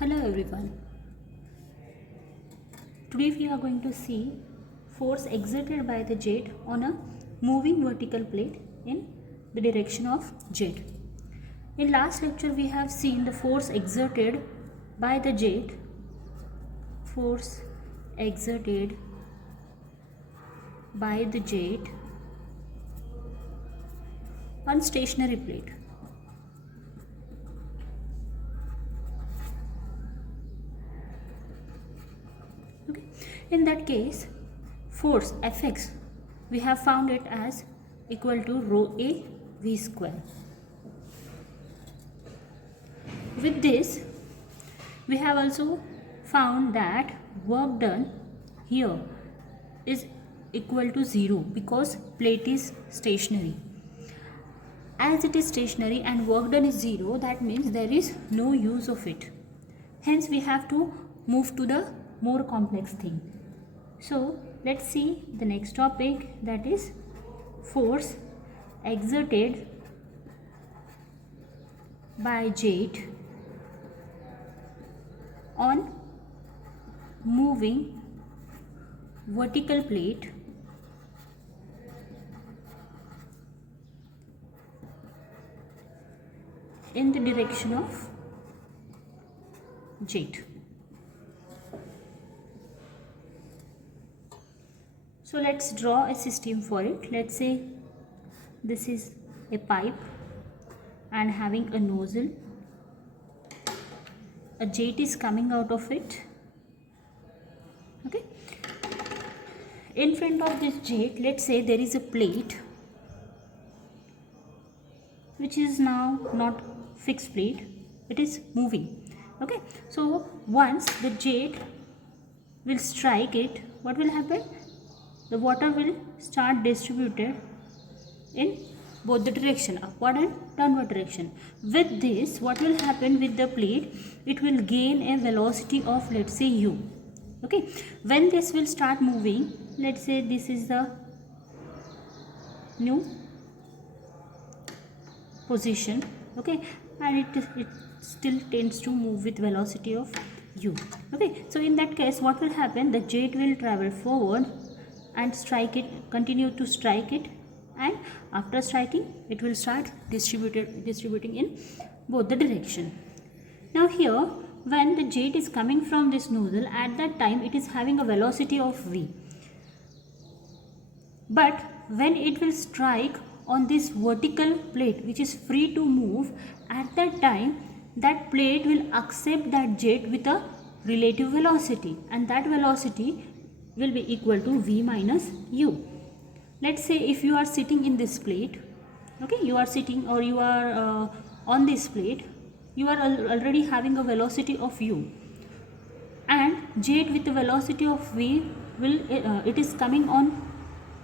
Hello everyone. Today we are going to see force exerted by the jet on a moving vertical plate in the direction of jet. In last lecture we have seen the force exerted by the jet, force exerted by the jet on stationary plate. Okay. In that case, force Fx we have found it as equal to rho a v square. With this, we have also found that work done here is equal to 0 because plate is stationary. As it is stationary and work done is 0, that means there is no use of it. Hence we have to move to the more complex thing. So let's see the next topic, that is force exerted by jet on moving vertical plate in the direction of jet. So let's draw a system for it. Let's say this is a pipe and having a nozzle. A jet is coming out of it. Okay. In front of this jet, let's say there is a plate which is now not fixed plate, it is moving. Okay. So once the jet will strike it, what will happen? The water will start distributed in both the direction, upward and downward direction. With this, what will happen with the plate? It will gain a velocity of, let's say, u. Okay. When this will start moving, let's say this is the new position. Okay. And it still tends to move with velocity of u. Okay. So in that case, what will happen? The jet will travel forward and strike it, continue to strike it, and after striking it will start distributing in both the direction. Now here, when the jet is coming from this nozzle, at that time it is having a velocity of v, but when it will strike on this vertical plate which is free to move, at that time that plate will accept that jet with a relative velocity, and that velocity will be equal to v minus u. Let's say if you are sitting in this plate, okay, you are sitting or you are on this plate, you are already having a velocity of u, and jet with the velocity of v will it is coming on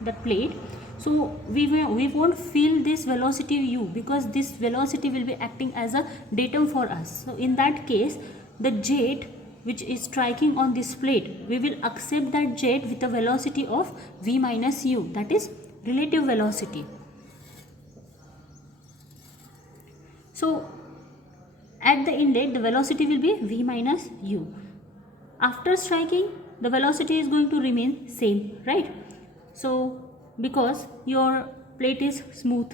that plate. So we won't feel this velocity u because this velocity will be acting as a datum for us. So in that case, the jet which is striking on this plate, we will accept that jet with a velocity of v minus u, that is relative velocity. So at the inlet, the velocity will be v minus u. After striking, the velocity is going to remain same, right? So because your plate is smooth,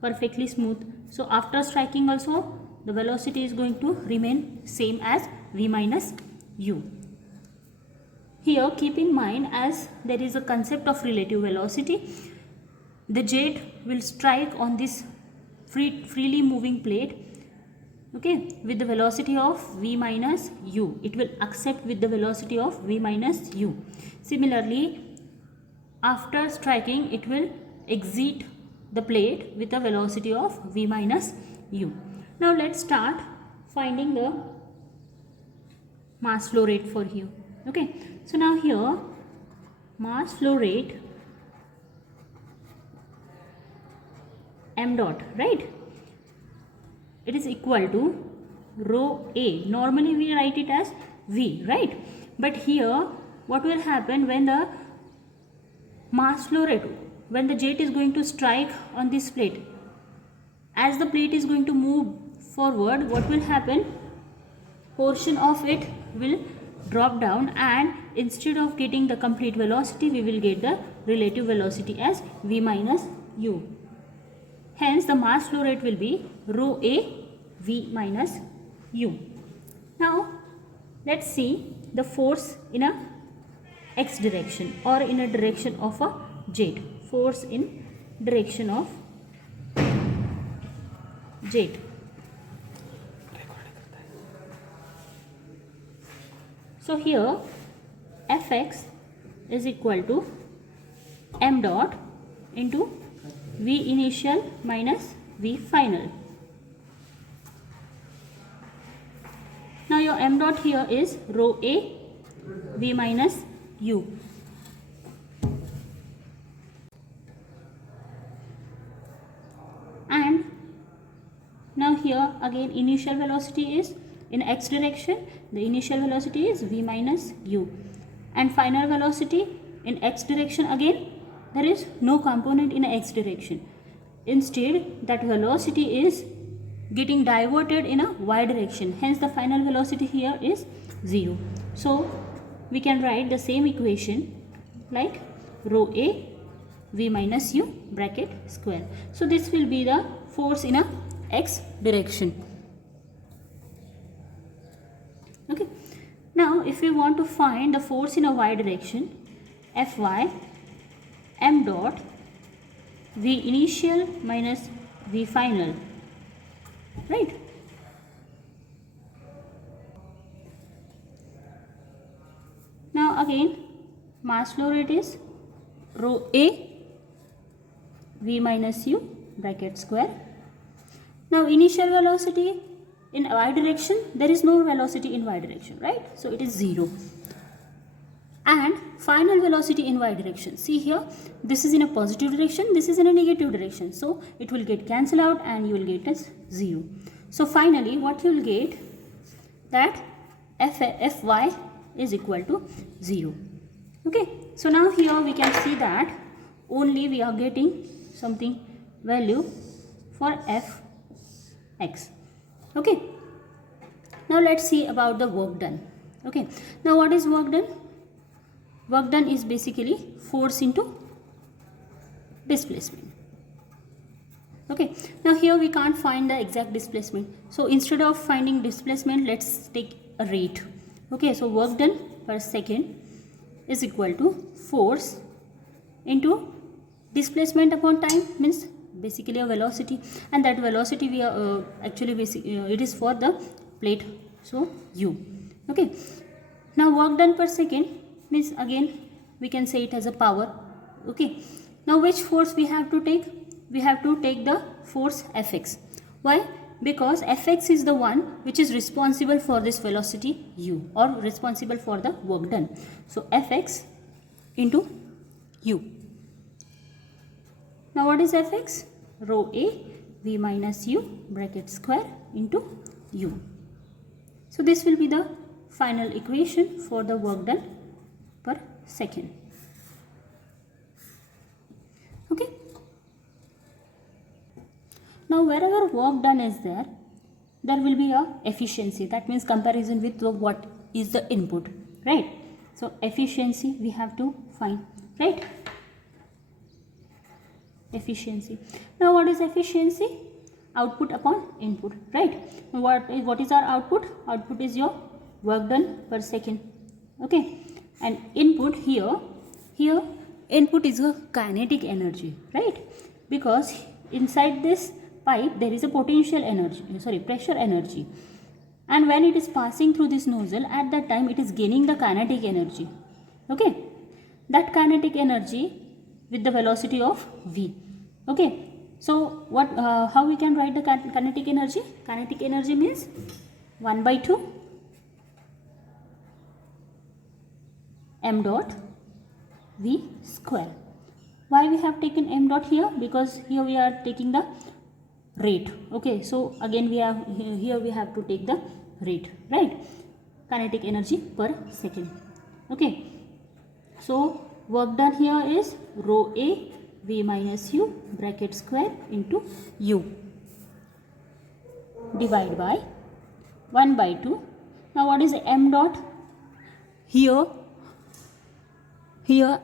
perfectly smooth, so after striking also the velocity is going to remain same as v minus u. Here keep in mind, as there is a concept of relative velocity, the jet will strike on this freely moving plate, okay, with the velocity of v minus u. It will accept with the velocity of v minus u. Similarly, after striking, it will exit the plate with a velocity of v minus u. Now let's start finding the mass flow rate for here. Okay, so now here mass flow rate m dot, right? It is equal to rho a. Normally we write it as v, right? But here what will happen when the mass flow rate, when the jet is going to strike on this plate, as the plate is going to move forward, what will happen? portion of it will drop down, and instead of getting the complete velocity, we will get the relative velocity as v minus u. Hence the mass flow rate will be rho a v minus u. Now let's see the force in a x direction or in a direction of a jet. Force in direction of jet. So here Fx is equal to m dot into v initial minus v final. Now your m dot here is rho a v minus u. And now here again initial velocity is in x direction, the initial velocity is v minus u, and final velocity in x direction, again there is no component in x direction. Instead that velocity is getting diverted in a y direction, hence the final velocity here is 0. So we can write the same equation like rho a v minus u bracket square. So this will be the force in a x direction. Okay. Now if we want to find the force in a y direction, Fy m dot v initial minus v final, right? Now again mass flow rate is rho a v minus u bracket square. Now initial velocity in y direction, there is no velocity in y direction, right? So it is 0. And final velocity in y direction, see here, this is in a positive direction, this is in a negative direction, so it will get cancelled out and you will get as 0. So finally what you will get, that Fy is equal to 0. Okay, so now here we can see that only we are getting something value for Fx. Okay, now let's see about the work done. Okay, now what is work done? Work done is basically force into displacement. Okay, now here we can't find the exact displacement, so instead of finding displacement, let's take a rate. Okay, so work done per second is equal to force into displacement upon time, means basically a velocity, and that velocity we are actually it is for the plate, so u. Okay, now work done per second means again we can say it as a power. Okay, now which force we have to take? We have to take the force Fx. Why? Because Fx is the one which is responsible for this velocity u, or responsible for the work done. So Fx into u. Now what is Fx? Rho a v minus u bracket square into u. So this will be the final equation for the work done per second. Okay. Now wherever work done is there, there will be a efficiency. That means comparison with what is the input, right? So efficiency we have to find, right? Efficiency. Now what is efficiency? Output upon input, right? What is our output? Output is your work done per second. Okay, and input here input is a kinetic energy, right? Because inside this pipe there is a potential energy, pressure energy, and when it is passing through this nozzle, at that time it is gaining the kinetic energy. Okay, that kinetic energy with the velocity of v. Okay, so what how we can write the kinetic energy? Kinetic energy means 1/2 m dot v square. Why we have taken m dot here? Because here we are taking the rate. Okay, so again we have here we have to take the rate, right? Kinetic energy per second. Okay, so work done here is rho a v minus u bracket square into u, divide by 1/2 Now what is m dot? Here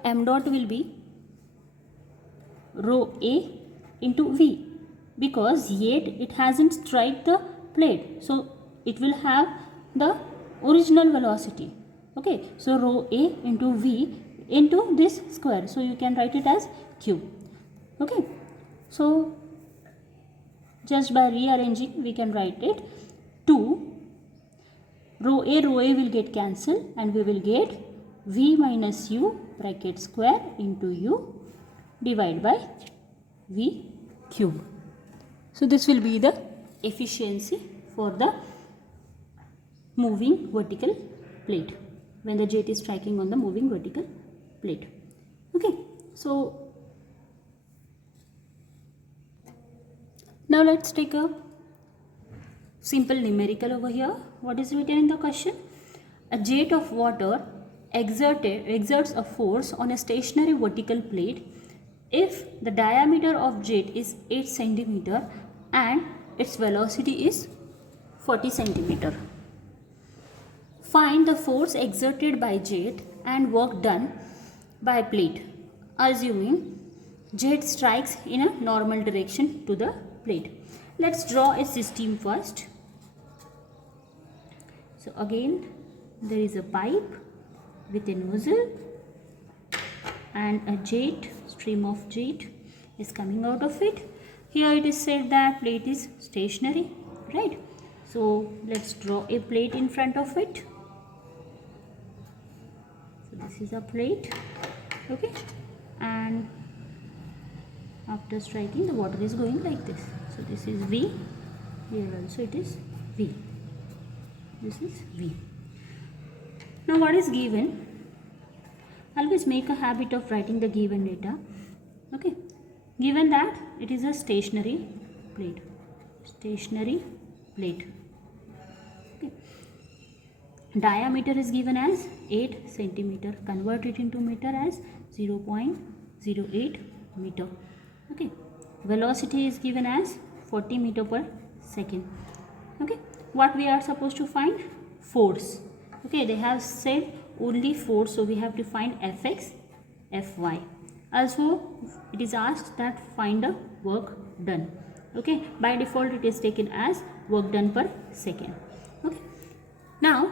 m dot will be rho A into V, because yet it hasn't struck the plate, so it will have the original velocity. Okay, so rho A into V into this square, so you can write it as Q. Okay, so just by rearranging we can write it 2 rho A will get cancelled and we will get V minus U bracket square into U divided by V cube. So this will be the efficiency for the moving vertical plate when the jet is striking on the moving vertical plate. Okay, so now let's take a simple numerical over here. What is written in the question? A jet of water exerts a force on a stationary vertical plate if the diameter of jet is 8 cm and its velocity is 40 cm. Find the force exerted by jet and work done by plate, assuming jet strikes in a normal direction to the plate. Let's draw a system first. So again there is a pipe with a nozzle and a jet, stream of jet is coming out of it. Here it is said that plate is stationary, right? So let's draw a plate in front of it. So this is a plate, okay, and after striking the water is going like this. So this is V, here also it is V, this is V. Now what is given? Always make a habit of writing the given data. Okay, given that it is a stationary plate, okay. Diameter is given as 8 cm, convert it into meter as 0.08 meter. Okay, velocity is given as 40 meter per second. Okay, what we are supposed to find? Force. Okay, they have said only force, so we have to find Fx, Fy. Also it is asked that find the work done. Okay, by default it is taken as work done per second. Okay, now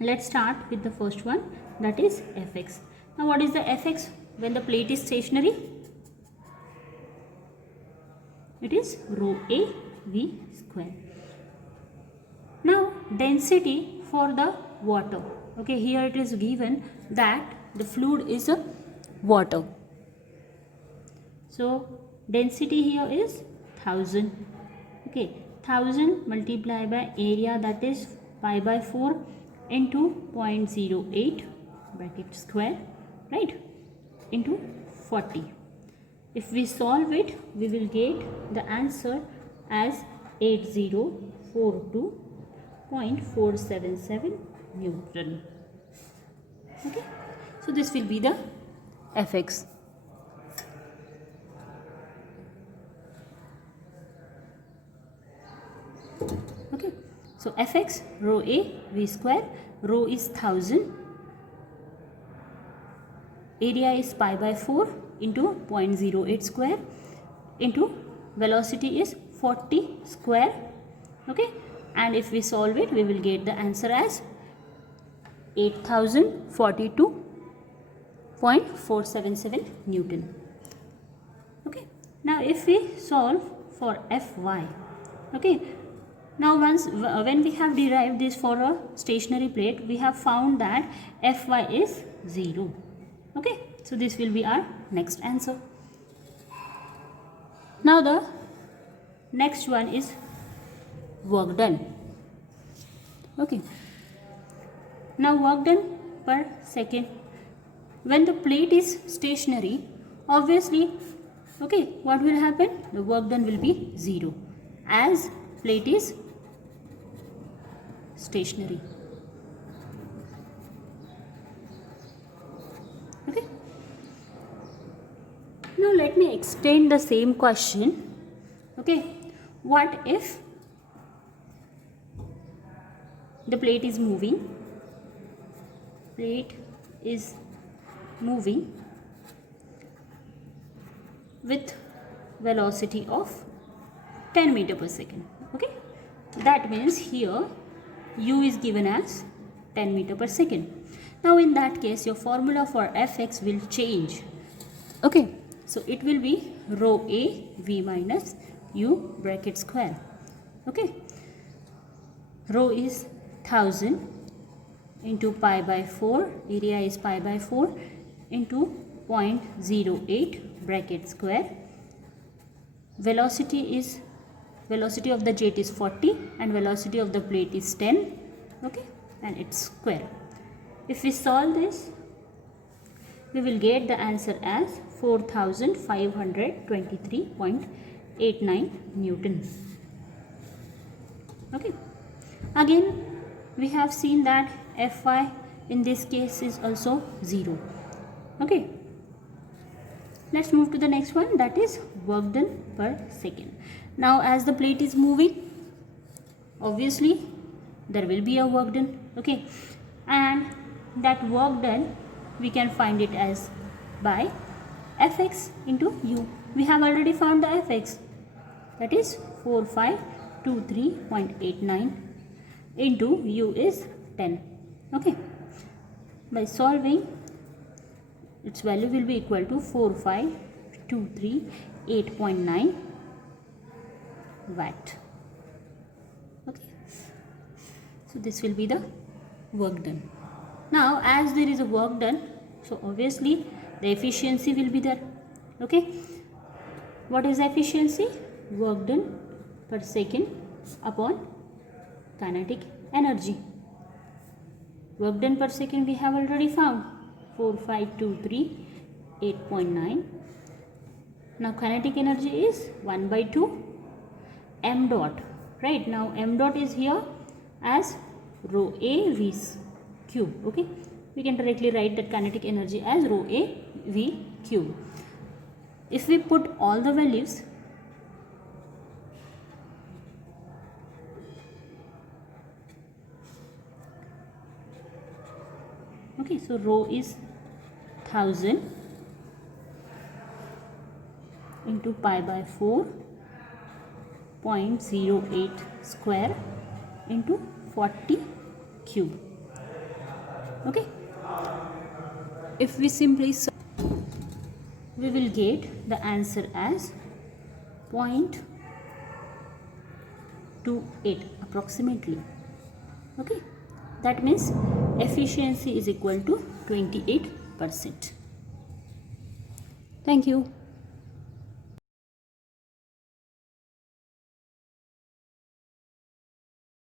let's start with the first one, that is Fx. Now what is the Fx when the plate is stationary? It is rho A V square. Now density for the water. Okay, here it is given that the fluid is a water. So density here is 1000. Okay, 1000 multiplied by area, that is pi by 4 into 0.08 bracket square, right, into 40. If we solve it, we will get the answer as 8042.477 Newton. Okay, so this will be the Fx. Okay, so Fx, rho A V square, rho is 1000, area is pi by 4 into 0.08 square into velocity is 40 square. Okay, and if we solve it, we will get the answer as 8042.477 Newton. Okay, now if we solve for Fy, okay, now when we have derived this for a stationary plate, we have found that Fy is 0. Okay, so this will be our next answer. Now the next one is work done. Okay, now work done per second. When the plate is stationary, obviously, okay, what will happen? The work done will be 0 as plate is stationary. Okay, now let me extend the same question. Okay, what if the plate is moving. Plate is moving with velocity of 10 meter per second. Okay, that means here u is given as 10 meter per second. Now in that case your formula for fx will change. Okay, so it will be rho a v minus u bracket square. Okay, rho is 1000 into pi by 4, area is pi by 4 into 0.08 bracket square. Velocity of the jet is 40 and velocity of the plate is 10. Okay, and it's square. If we solve this, we will get the answer as 4523.89 Newton. Okay, again we have seen that Fy in this case is also 0. Okay, let's move to the next one, that is work done per second. Now as the plate is moving, obviously there will be a work done. Okay, and that work done we can find it as by Fx into u. We have already found the Fx, that is 4523.89 into u is 10. Okay, by solving its value will be equal to 45238.9 watt. Okay, so this will be the work done. Now as there is a work done, so obviously the efficiency will be there. Okay, what is efficiency? Work done per second upon kinetic energy. Work done per second we have already found 4523.8.9. Now kinetic energy is 1 by 2 m dot, right? Now m dot is here as rho a v cube. Okay, we can directly write that kinetic energy as rho a v cube. If we put all the values, okay, so rho is 1000 into pi by 4 0.08 square into 40 cube. Okay, if we simply solve, we will get the answer as 0.28 approximately. Okay, that means efficiency is equal to 28%. Thank you.